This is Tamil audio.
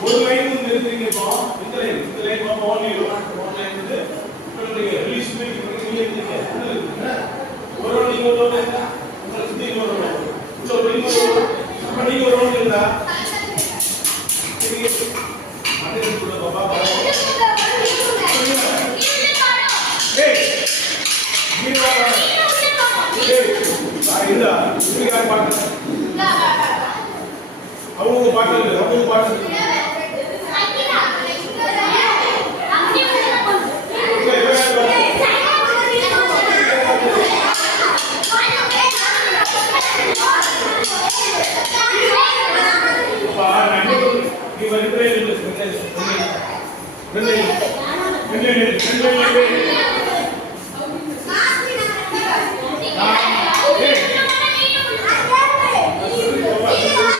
ஒரு லைன் நிறுத்துறீங்க. இப்போ இந்த லைன் ஓன்லி ஒன் லைன் வந்து ரிலீஸ் பண்ணி ஒரு நீங்க ஒரு சுத்தி ஒரு நீங்க ஒரு ரோல் இருந்தா அதே கூட பாபா ஏய் நீங்க ஏய் இல்ல நீங்க பாட்டு அவங்க பாட்டு ரெண்டு